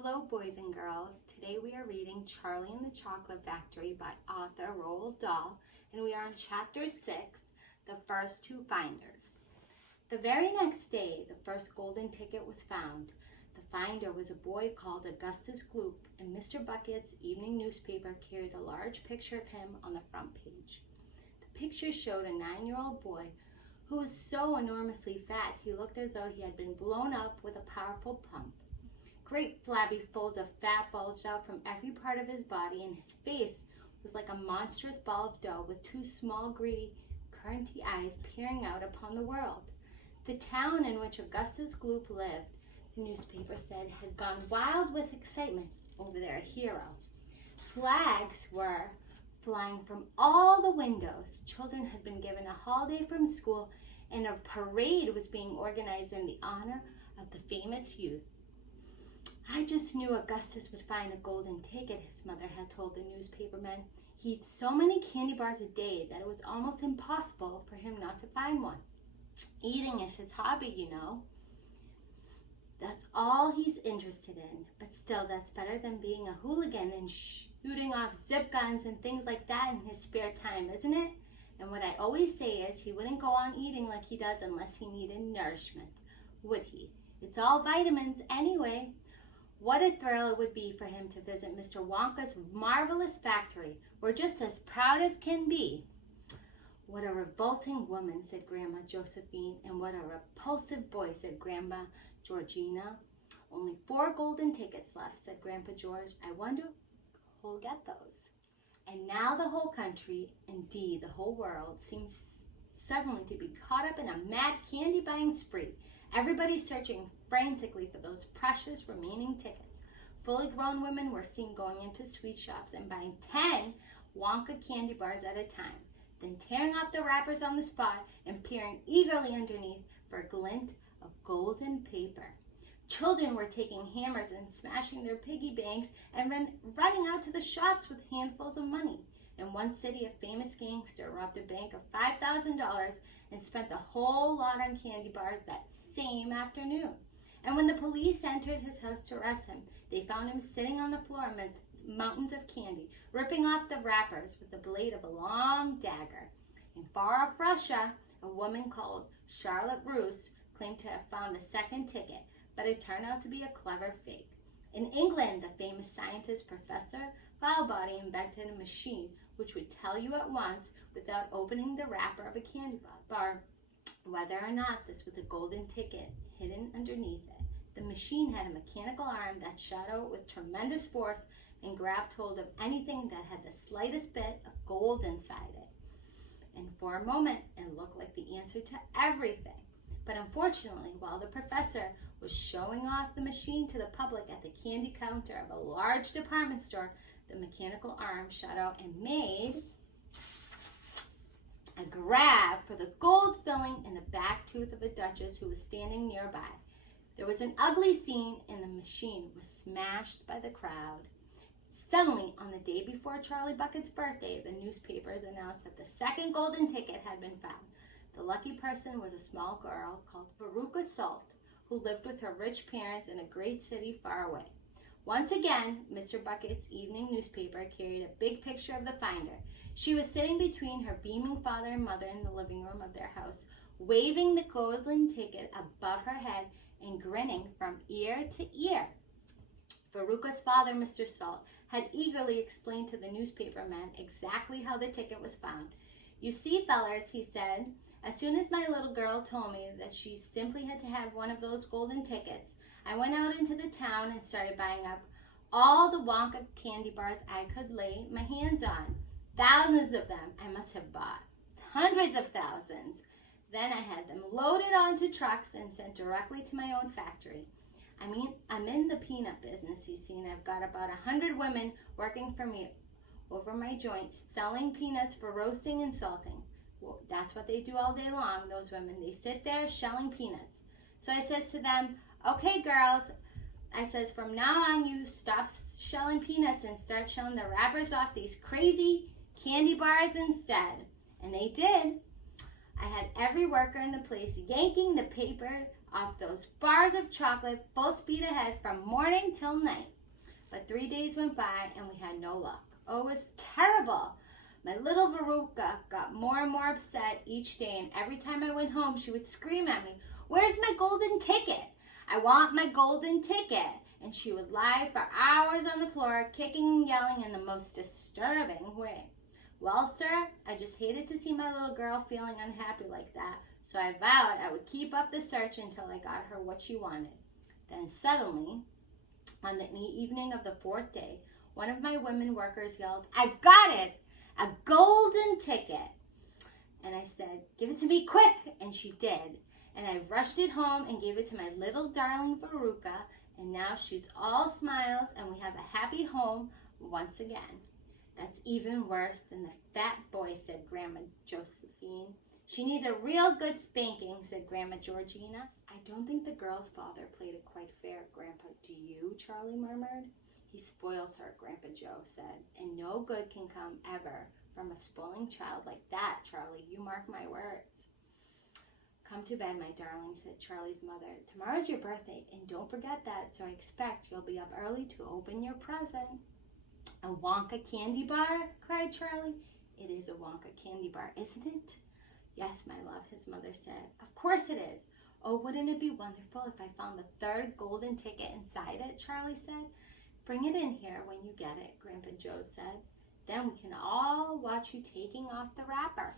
Hello boys and girls. Today we are reading Charlie and the Chocolate Factory by author Roald Dahl, and we are on chapter 6, The First Two Finders. The very next day, the first golden ticket was found. The finder was a boy called Augustus Gloop, and Mr. Bucket's evening newspaper carried a large picture of him on the front page. The picture showed a 9-year-old boy who was so enormously fat he looked as though he had been blown up with a powerful pump. Great flabby folds of fat bulged out from every part of his body, and his face was like a monstrous ball of dough with two small, greedy, curranty eyes peering out upon the world. The town in which Augustus Gloop lived, the newspaper said, had gone wild with excitement over their hero. Flags were flying from all the windows. Children had been given a holiday from school, and a parade was being organized in the honor of the famous youth. I just knew Augustus would find a golden ticket, his mother had told the newspaperman. He eats so many candy bars a day that it was almost impossible for him not to find one. Eating is his hobby, you know. That's all he's interested in. But still, that's better than being a hooligan and shooting off zip guns and things like that in his spare time, isn't it? And what I always say is he wouldn't go on eating like he does unless he needed nourishment, would he? It's all vitamins anyway. What a thrill it would be for him to visit Mr. Wonka's marvelous factory. We're just as proud as can be. What a revolting woman, said Grandma Josephine, and what a repulsive boy, said Grandma Georgina. Only 4 golden tickets left, said Grandpa George. I wonder who'll get those. And now the whole country, indeed the whole world, seems suddenly to be caught up in a mad candy buying spree. Everybody searching frantically for those precious remaining tickets. Fully grown women were seen going into sweet shops and buying 10 Wonka candy bars at a time, then tearing off the wrappers on the spot and peering eagerly underneath for a glint of golden paper. Children were taking hammers and smashing their piggy banks and running out to the shops with handfuls of money. In one city, a famous gangster robbed a bank of $5,000 and spent the whole lot on candy bars that same afternoon. And when the police entered his house to arrest him, they found him sitting on the floor amidst mountains of candy, ripping off the wrappers with the blade of a long dagger. In far-off Russia, a woman called Charlotte Roos claimed to have found the second ticket, but it turned out to be a clever fake. In England, the famous scientist Professor Foulbody invented a machine which would tell you at once, without opening the wrapper of a candy bar, whether or not this was a golden ticket hidden underneath it. The machine had a mechanical arm that shot out with tremendous force and grabbed hold of anything that had the slightest bit of gold inside it. And for a moment, it looked like the answer to everything. But unfortunately, while the professor was showing off the machine to the public at the candy counter of a large department store, the mechanical arm shot out and made a grab for the gold filling in the back tooth of a duchess who was standing nearby. There was an ugly scene, and the machine was smashed by the crowd. Suddenly, on the day before Charlie Bucket's birthday, the newspapers announced that the second golden ticket had been found. The lucky person was a small girl called Veruca Salt, who lived with her rich parents in a great city far away. Once again, Mr. Bucket's evening newspaper carried a big picture of the finder. She was sitting between her beaming father and mother in the living room of their house, waving the golden ticket above her head and grinning from ear to ear. Veruca's father, Mr. Salt, had eagerly explained to the newspaperman exactly how the ticket was found. You see, fellers, he said, as soon as my little girl told me that she simply had to have one of those golden tickets, I went out into the town and started buying up all the Wonka candy bars I could lay my hands on. Thousands of them I must have bought. Hundreds of thousands. Then I had them loaded onto trucks and sent directly to my own factory. I'm in the peanut business, you see, and I've got about 100 women working for me over my joints, selling peanuts for roasting and salting. Well, that's what they do all day long, those women. They sit there shelling peanuts. So I says to them, okay, girls, I says, from now on, you stop shelling peanuts and start shelling the wrappers off these crazy candy bars instead. And they did. I had every worker in the place yanking the paper off those bars of chocolate full speed ahead from morning till night. But 3 days went by and we had no luck. Oh, it was terrible. My little Veruca got more and more upset each day, and every time I went home, she would scream at me, "Where's my golden ticket? I want my golden ticket." And she would lie for hours on the floor, kicking and yelling in the most disturbing way. Well, sir, I just hated to see my little girl feeling unhappy like that, so I vowed I would keep up the search until I got her what she wanted. Then suddenly, on the evening of the 4th day, one of my women workers yelled, "I've got it! A golden ticket!" And I said, "Give it to me quick!" And she did. And I rushed it home and gave it to my little darling Veruca, and now she's all smiles and we have a happy home once again. "That's even worse than the fat boy," said Grandma Josephine. "She needs a real good spanking," said Grandma Georgina. "I don't think the girl's father played it quite fair, Grandpa, do you?" Charlie murmured. "He spoils her," Grandpa Joe said, "and no good can come ever from a spoiling child like that, Charlie. You mark my words." "Come to bed, my darling," said Charlie's mother. "Tomorrow's your birthday, and don't forget that, so I expect you'll be up early to open your present." "A Wonka candy bar?" cried Charlie. "It is a Wonka candy bar, isn't it?" "Yes, my love," his mother said. "Of course it is." "Oh, wouldn't it be wonderful if I found the 3rd golden ticket inside it?" Charlie said. "Bring it in here when you get it," Grandpa Joe said. "Then we can all watch you taking off the wrapper."